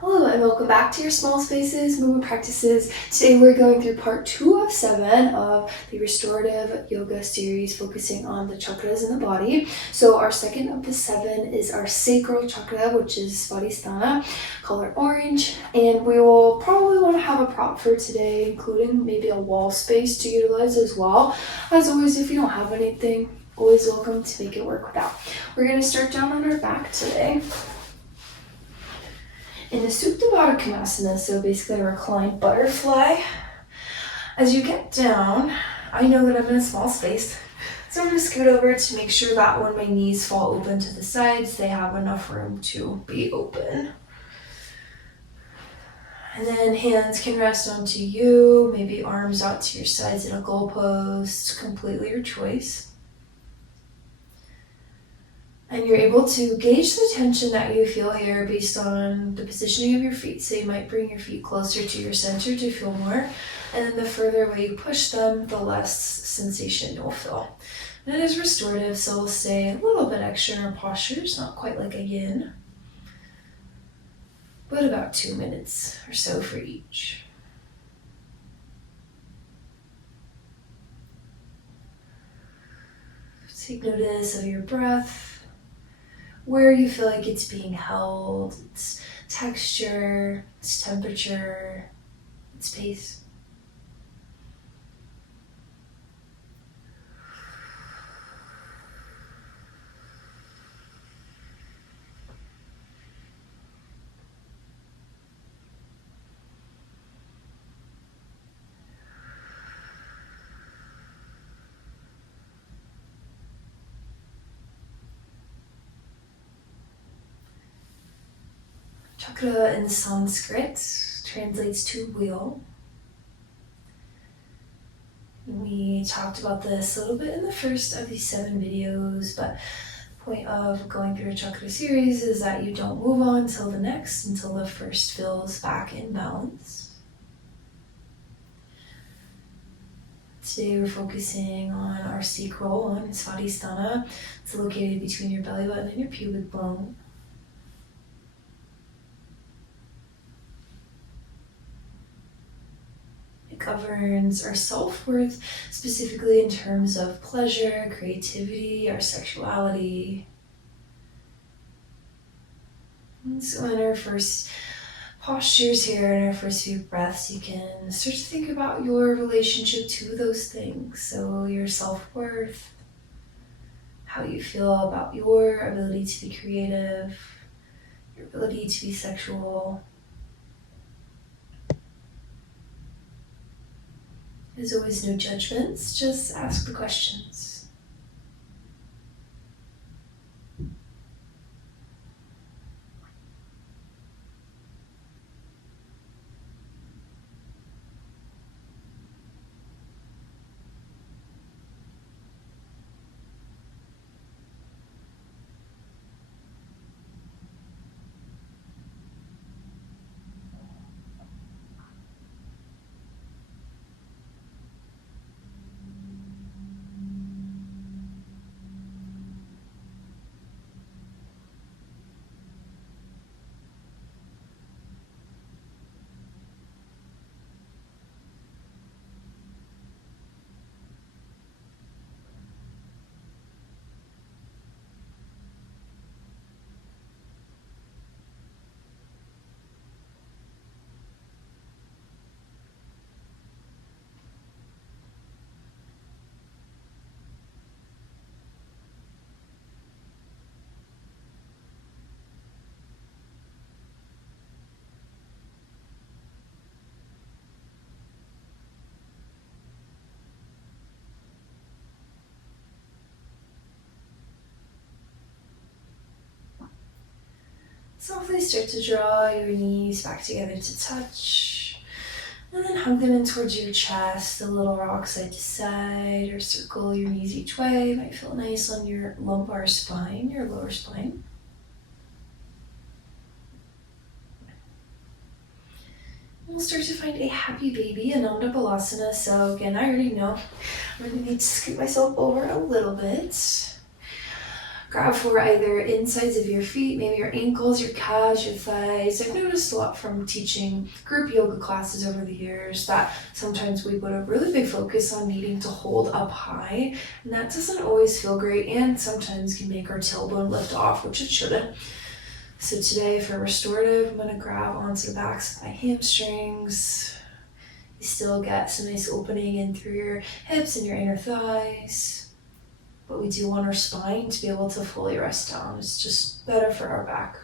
Hello and welcome back to your Small Spaces Movement Practices. Today we're going through part 2 of 7 of the Restorative Yoga series focusing on the chakras in the body. So our second of the 7 is our Sacral Chakra, which is Svadhisthana, color orange. And we will probably want to have a prop for today, including maybe a wall space to utilize as well. As always, if you don't have anything, always welcome to make it work without. We're going to start down on our back today. In the Supta Baddha Konasana, so basically a reclined butterfly, as you get down, I know that I'm in a small space, so I'm going to scoot over to make sure that when my knees fall open to the sides, they have enough room to be open. And then hands can rest onto you, maybe arms out to your sides in a goalpost, completely your choice. And you're able to gauge the tension that you feel here based on the positioning of your feet. So you might bring your feet closer to your center to feel more. And then the further away you push them, the less sensation you'll feel. And it is restorative, so we'll stay a little bit extra in our postures, not quite like a yin, but about 2 minutes or so for each. Take notice of your breath, where you feel like it's being held, its texture, its temperature, its pace. Chakra in Sanskrit translates to wheel. We talked about this a little bit in the first of these 7 videos, but the point of going through a chakra series is that you don't move on till the next, until the first feels back in balance. Today we're focusing on our sacral, on Svadhisthana. It's located between your belly button and your pubic bone. Governs our self-worth, specifically in terms of pleasure, creativity, our sexuality. And so in our first postures here, in our first few breaths, you can start to think about your relationship to those things. So your self-worth, how you feel about your ability to be creative, your ability to be sexual. There's always no judgments, just ask the questions. Softly start to draw your knees back together to touch, and then hug them in towards your chest, a little rock side to side, or circle your knees each way. It might feel nice on your lumbar spine, your lower spine. We'll start to find a happy baby, Ananda Balasana. So again, I already know I'm going to need to scoot myself over a little bit. Grab for either insides of your feet, maybe your ankles, your calves, your thighs. I've noticed a lot from teaching group yoga classes over the years that sometimes we put a really big focus on needing to hold up high, and that doesn't always feel great and sometimes can make our tailbone lift off, which it shouldn't. So today for restorative, I'm going to grab onto the backs of my hamstrings. You still get some nice opening in through your hips and your inner thighs. But we do want our spine to be able to fully rest down. It's just better for our back.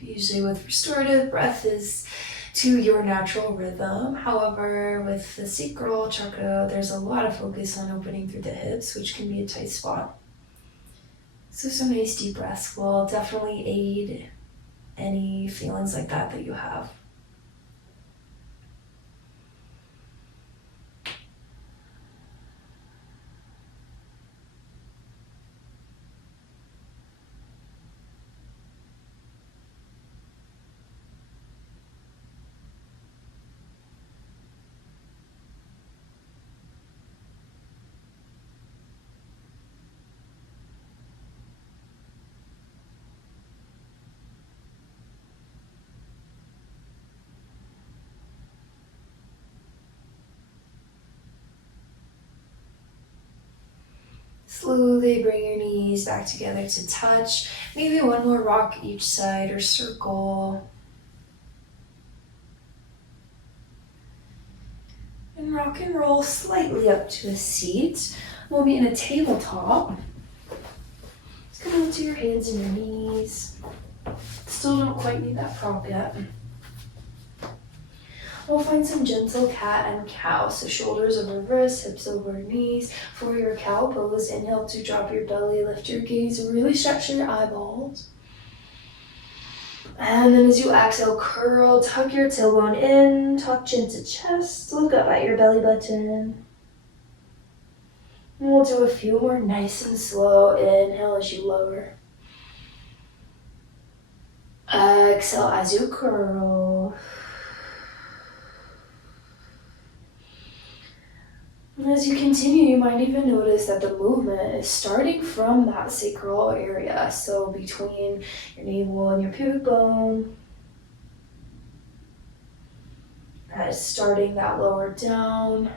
Usually with restorative, breath is to your natural rhythm. However, with the Sacral Chakra, there's a lot of focus on opening through the hips, which can be a tight spot. So some nice deep breaths will definitely aid any feelings like that you have. Slowly bring your knees back together to touch. Maybe one more rock each side or circle. And rock and roll slightly up to a seat. We'll be in a tabletop. Just come onto your hands and your knees. Still don't quite need that prop yet. We'll find some gentle cat and cow. So shoulders over wrists, hips over knees. For your cow pose, inhale to drop your belly, lift your gaze, really stretch your eyeballs. And then as you exhale, curl, tuck your tailbone in, tuck chin to chest, look up at your belly button. And we'll do a few more nice and slow. Inhale as you lower. Exhale as you curl. And as you continue, you might even notice that the movement is starting from that sacral area. So between your navel and your pubic bone. That is starting that lower down.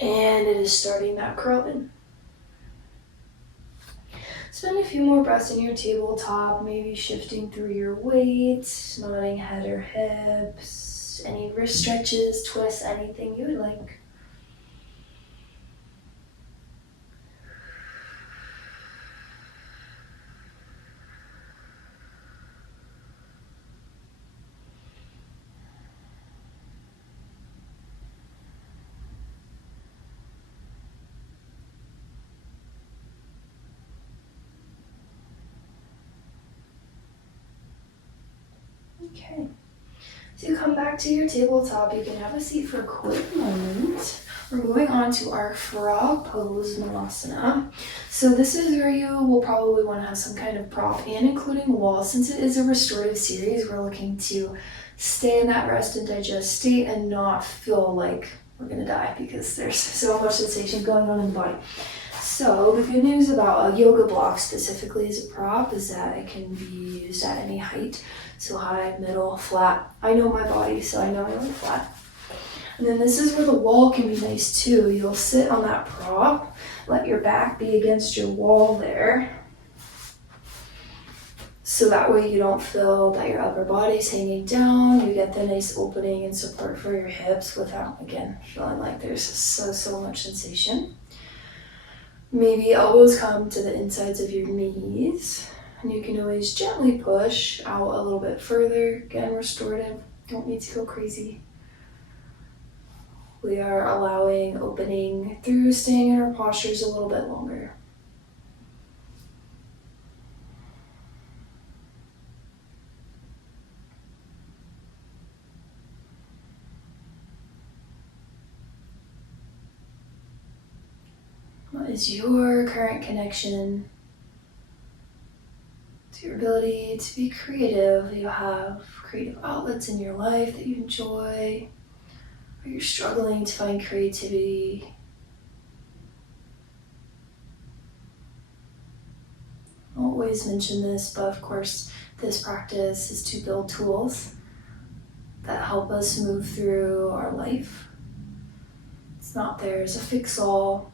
And it is starting that curl in. Spend a few more breaths in your tabletop, maybe shifting through your weight, nodding head or hips. Any wrist stretches, twists, anything you would like. Okay. So you come back to your tabletop, you can have a seat for a quick moment. We're moving on to our frog pose Malasana. So this is where you will probably want to have some kind of prop and including a wall. Since it is a restorative series, we're looking to stay in that rest and digest state and not feel like we're gonna die because there's so much sensation going on in the body. So the good news about a yoga block specifically as a prop is that it can be used at any height. So high, middle, flat. I know my body, so I know I like flat. And then this is where the wall can be nice too. You'll sit on that prop, let your back be against your wall there. So that way you don't feel that your upper body's hanging down. You get the nice opening and support for your hips without, again, feeling like there's so much sensation. Maybe elbows come to the insides of your knees. And you can always gently push out a little bit further. Again, restorative, don't need to go crazy. We are allowing opening through staying in our postures a little bit longer. What is your current connection to your ability to be creative? You have creative outlets in your life that you enjoy. or you're struggling to find creativity, I always mention this, but of course this practice is to build tools that help us move through our life. It's not there as a fix-all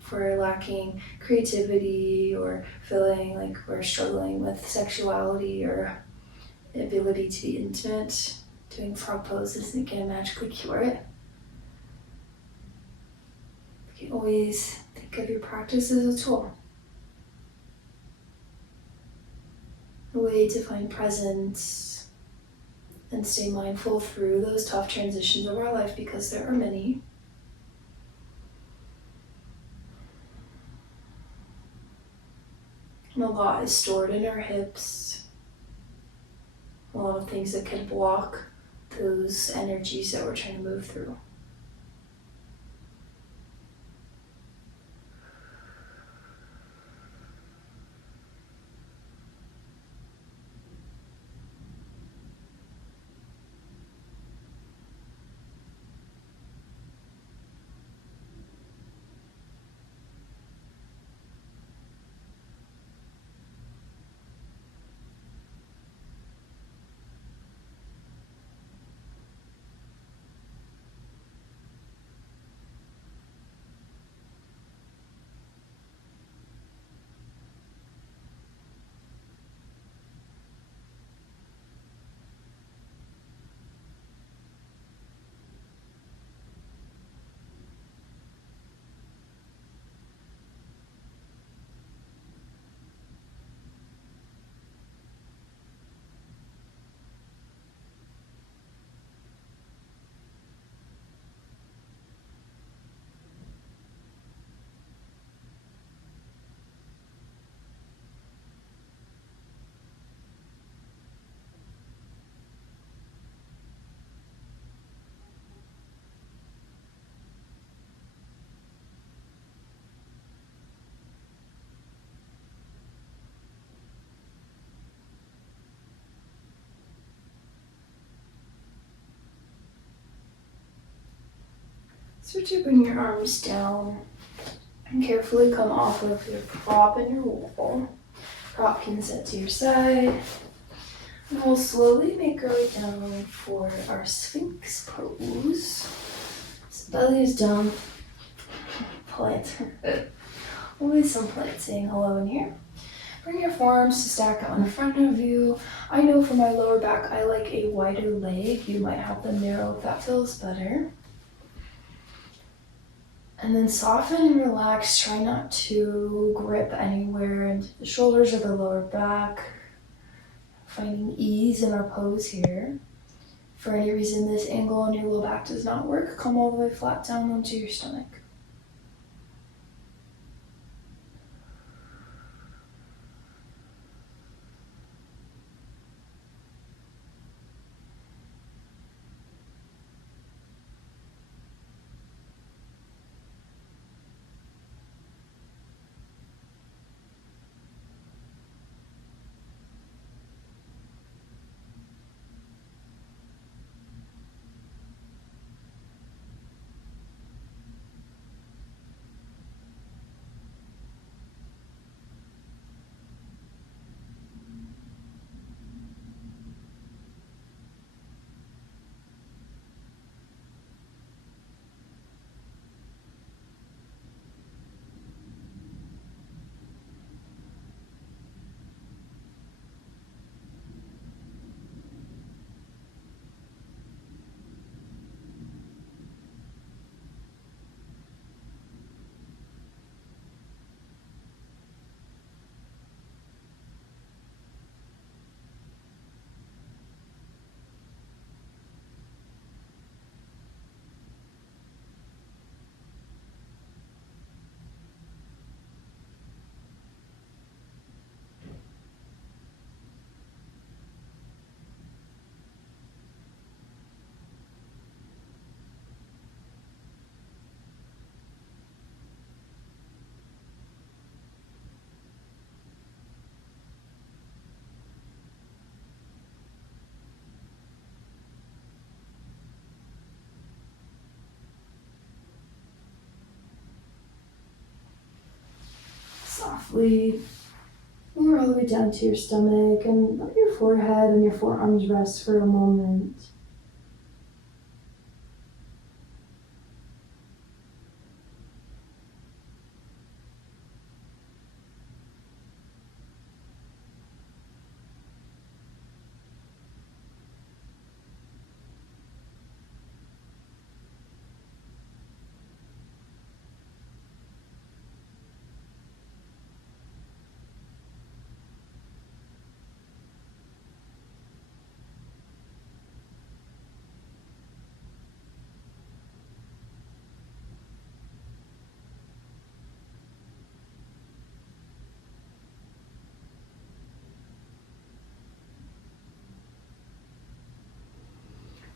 for lacking creativity or feeling like we're struggling with sexuality or the ability to be intimate. Doing frog pose isn't going to magically cure it. You can always think of your practice as a tool. A way to find presence and stay mindful through those tough transitions of our life, because there are many. And a lot is stored in our hips. A lot of things that can block those energies that we're trying to move through. Start to bring your arms down and carefully come off of your prop and your wall. Prop can sit to your side. And we'll slowly make our way down for our Sphinx pose. So belly is down. Plant. Always some plant saying hello in here. Bring your forearms to stack out in front of you. I know for my lower back, I like a wider leg. You might have them narrow if that feels better. And then soften and relax. Try not to grip anywhere into the shoulders or the lower back. Finding ease in our pose here. If for any reason this angle on your low back does not work, come all the way flat down onto your stomach. softly. Lower all the way down to your stomach and let your forehead and your forearms rest for a moment.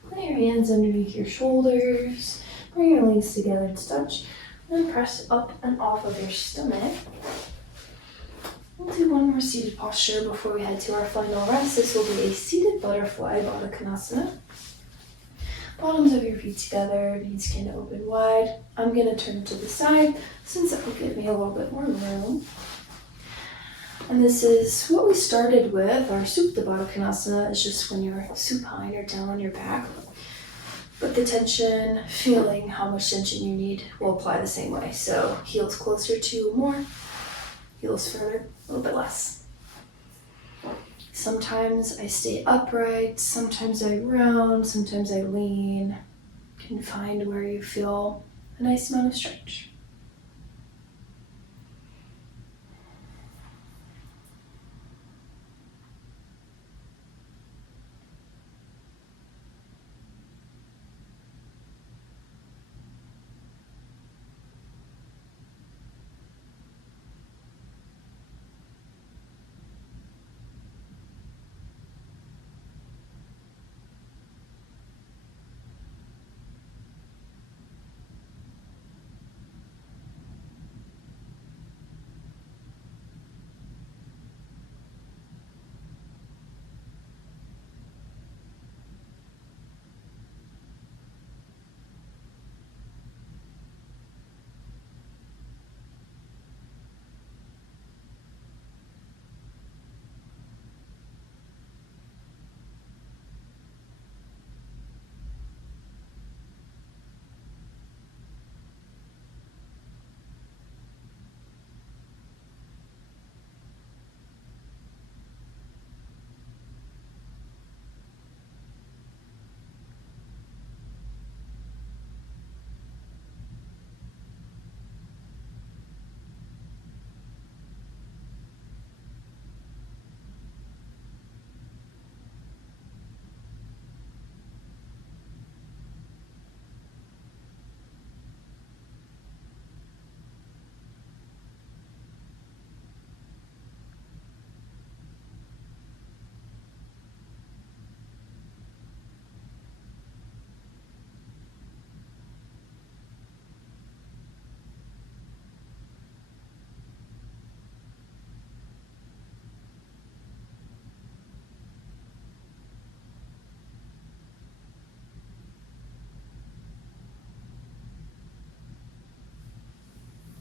Put your hands underneath your shoulders. Bring your legs together to touch. Then press up and off of your stomach. We'll do one more seated posture before we head to our final rest. This will be a seated butterfly Baddha Konasana. Bottoms of your feet together, knees can open wide. I'm going to turn to the side since that will give me a little bit more room. And this is what we started with. Our Supta Baddha Konasana is just when you're supine or down on your back. But the tension, feeling how much tension you need will apply the same way. So heels closer to more, heels further, a little bit less. Sometimes I stay upright, sometimes I round, sometimes I lean. You can find where you feel a nice amount of stretch.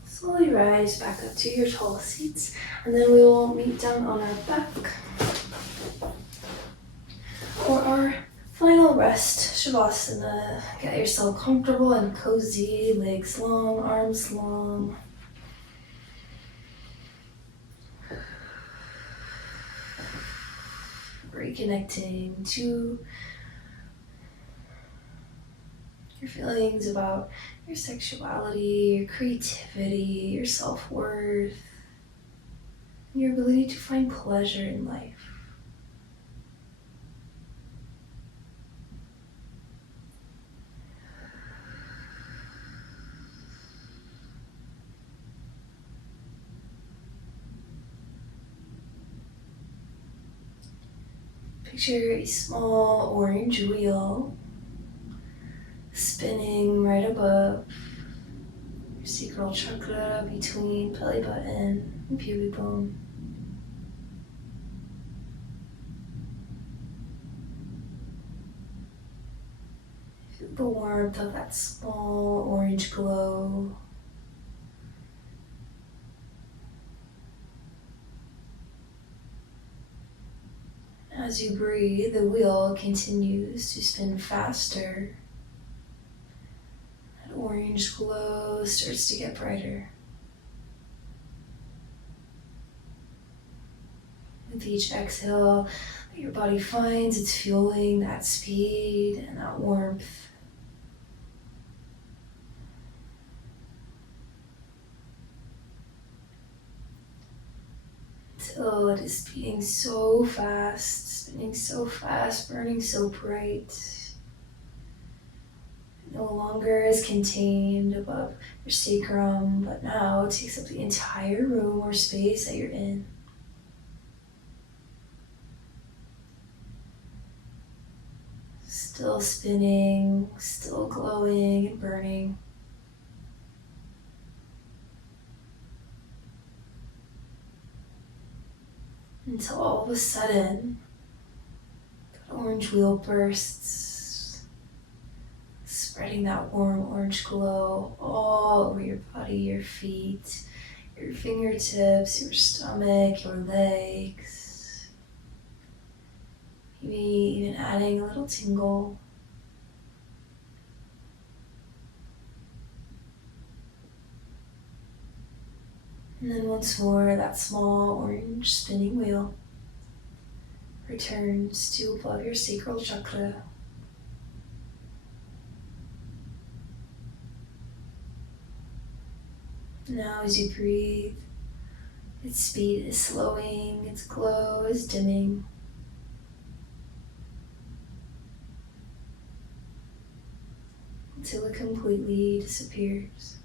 Slowly rise back up to your tall seats, and then we will meet down on our back for our final rest, Shavasana. Get yourself comfortable and cozy, legs long, arms long. Reconnecting to your feelings about your sexuality, your creativity, your self-worth, and your ability to find pleasure in life. Picture a small orange wheel spinning right above your Sacral Chakra between belly button and pubic bone. Feel the warmth of that small orange glow. As you breathe, the wheel continues to spin faster. That orange glow starts to get brighter. With each exhale, your body finds it's fueling that speed and that warmth. Until it is beating so fast, spinning so fast, burning so bright. It no longer is contained above your sacrum, but now it takes up the entire room or space that you're in. Still spinning, still glowing and burning. Until all of a sudden, that orange wheel bursts, spreading that warm orange glow all over your body, your feet, your fingertips, your stomach, your legs. Maybe even adding a little tingle. And then once more, that small orange spinning wheel returns to above your sacral chakra. Now as you breathe, its speed is slowing, its glow is dimming. Until it completely disappears.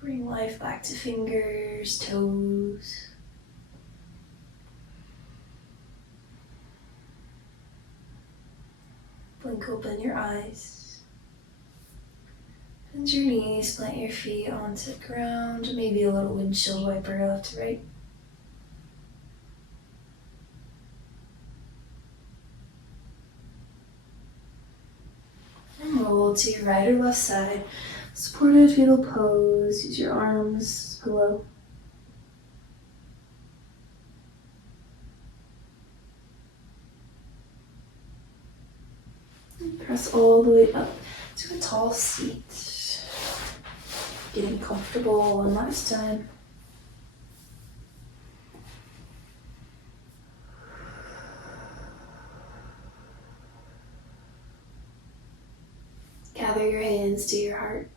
Bring life back to fingers, toes. Blink open your eyes. Bend your knees, plant your feet onto the ground, maybe a little windshield wiper left to right. And roll to your right or left side. Supported fetal pose, use your arms as pillow. And press all the way up to a tall seat. Getting comfortable one last time. Gather your hands to your heart.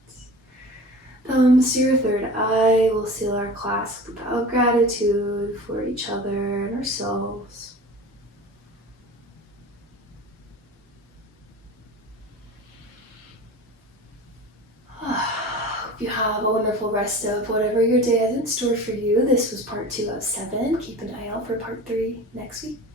Thumbs to your third eye. We'll seal our class with a vow of gratitude for each other and ourselves. Hope you have a wonderful rest of whatever your day has in store for you. This was part 2 of 7. Keep an eye out for part 3 next week.